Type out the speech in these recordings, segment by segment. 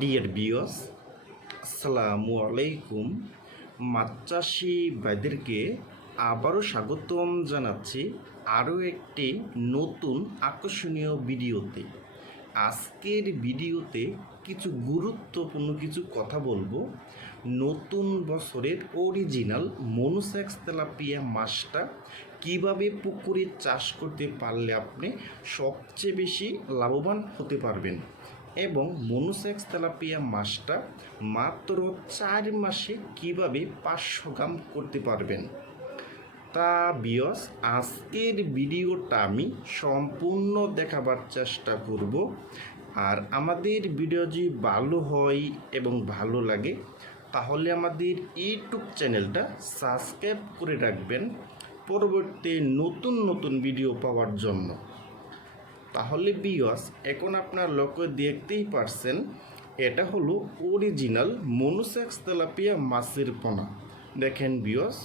Deer বিয়স আসসালামু আলাইকুম। মাছ চাষি ভাইদেরকে আবারও স্বাগতম জানাচ্ছি আরও একটি নতুন আকর্ষণীয় ভিডিওতে। আজকের ভিডিওতে কিছু গুরুত্বপূর্ণ কিছু কথা বলব। নতুন বছরের অরিজিনাল মনুসেক্স তেলাপিয়া মাছটা কীভাবে পুকুরে চাষ করতে পারলে আপনি সবচেয়ে বেশি লাভবান হতে পারবেন। এবং মনুসেক্স তেলাপিয়া মাছটা মাত্র চার মাসে কীভাবে পাঁচশো গ্রাম করতে পারবেন? তা বিয়স, আজকের ভিডিওটা আমি সম্পূর্ণ দেখাবার চেষ্টা করব। আর আমাদের ভিডিও যদি ভালো হয় এবং ভালো লাগে, তাহলে আমাদের ইউটিউব চ্যানেলটা সাবস্ক্রাইব করে রাখবেন। পরবর্তী নতুন নতুন ভিডিও পাওয়ার জন্য। তাহলে বিয়স এখন আপনার লক্ষ্য দেখতেই পারছেন, এটা হলো অরিজিনাল মনুসেক্স তেলাপিয়া মাছের পোনা। দেখেন বিয়স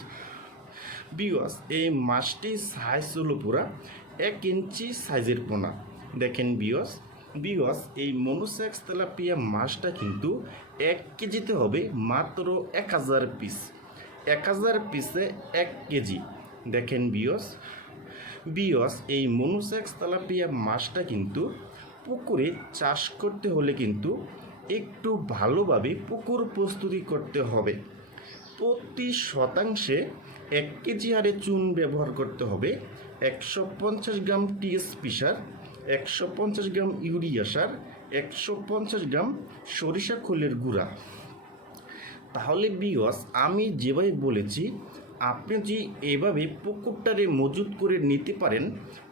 বিয়স এই মাছটি সাইজ হলো পুরা এক ইঞ্চি সাইজের পোনা। দেখেন বিয়স বিয়স এই মনুসেক্স তেলাপিয়া মাছটা কিন্তু এক কেজিতে হবে মাত্র এক হাজার পিস এক হাজার পিসে এক কেজি। দেখেন বিয়স বিয়স, এই মনুসেক্স তেলাপিয়া মাছটা কিন্তু পুকুরে চাষ করতে হলে কিন্তু একটু ভালোভাবে পুকুর প্রস্তুতি করতে হবে। প্রতি শতাংশে এক কেজি হারে চুন ব্যবহার করতে হবে। একশো পঞ্চাশ গ্রাম টিএসপি সার, একশো পঞ্চাশ গ্রাম ইউরিয়া সার, একশো পঞ্চাশ গ্রাম সরিষা খোলের গুঁড়া। তাহলে বিয়স, আমি যেভাবে বলেছি আপনি যদি এভাবে পুকুরটারে মজুত করে নিতে পারেন,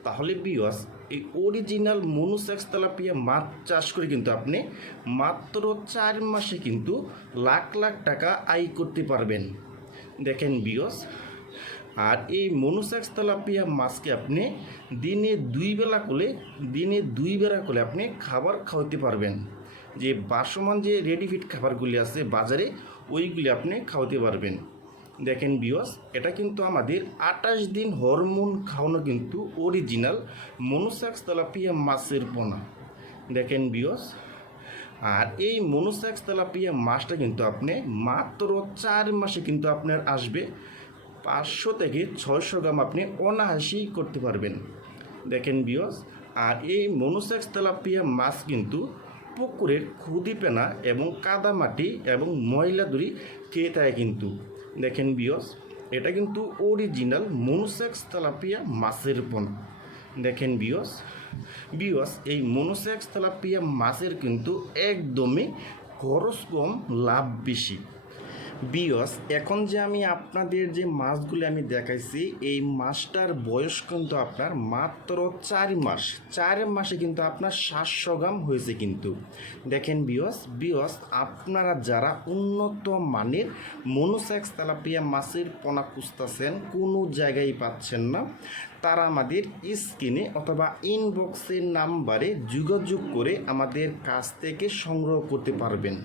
তাহলে বিয়স এই অরিজিনাল মনুসেক্স তেলাপিয়া মাছ চাষ করে কিন্তু আপনি মাত্র চার মাসে কিন্তু লাখ লাখ টাকা আয় করতে পারবেন। দেখেন বিয়স আর এই মনুসেক্স তেলাপিয়া মাছকে আপনি দিনে দুই বেলা করে, দিনে দুই বেলা করে আপনি খাবার খাওয়াতে পারবেন। যে বাসমান যে রেডিফিট খাবারগুলি আছে বাজারে, ওইগুলি আপনি খাওয়াতে পারবেন। দেখেন বিয়স এটা কিন্তু আমাদের আঠাশ দিন হরমোন খাওয়ানো কিন্তু অরিজিনাল মনুসেক্স তেলাপিয়া মাছের পোনা। দেখেন বিয়স আর এই মনুসেক্স তেলাপিয়া মাছটা কিন্তু আপনি মাত্র চার মাসে কিন্তু আপনার আসবে। পাঁচশো থেকে ছয়শো গ্রাম আপনি অনায়াসেই করতে পারবেন। দেখেন বিয়স আর এই মনুসেক্স তেলাপিয়া মাছ কিন্তু পুকুরের খুদি পেনা এবং কাদামাটি এবং ময়লা দড়ি খেয়ে থাকে কিন্তু। দেখেন বিয়স এটা কিন্তু অরিজিনাল মনুসেক্স তেলাপিয়া মাছের পণ্য দেখেন বিয়স বিয়স এই মনুসেক্স তেলাপিয়া মাছের কিন্তু একদমই খরচ কম লাভ বেশি। বিয়স, এখন যে আমি আপনাদের যে মাছগুলি আমি দেখাইছি, এই মাছটার বয়স কিন্তু আপনার মাত্র চার মাস। চার মাসে কিন্তু আপনার সাতশো গ্রাম হয়েছে কিন্তু। দেখেন বিয়স বিয়স, আপনারা যারা উন্নত মানের মনোসেক্স তেলাপিয়া মাছের পোনা খুঁজতেছেন, কোনো জায়গায় পাচ্ছেন না, তারা আমাদের স্ক্রিনে অথবা ইনবক্সের নাম্বারে যোগাযোগ করে আমাদের কাছ থেকে সংগ্রহ করতে পারবেন।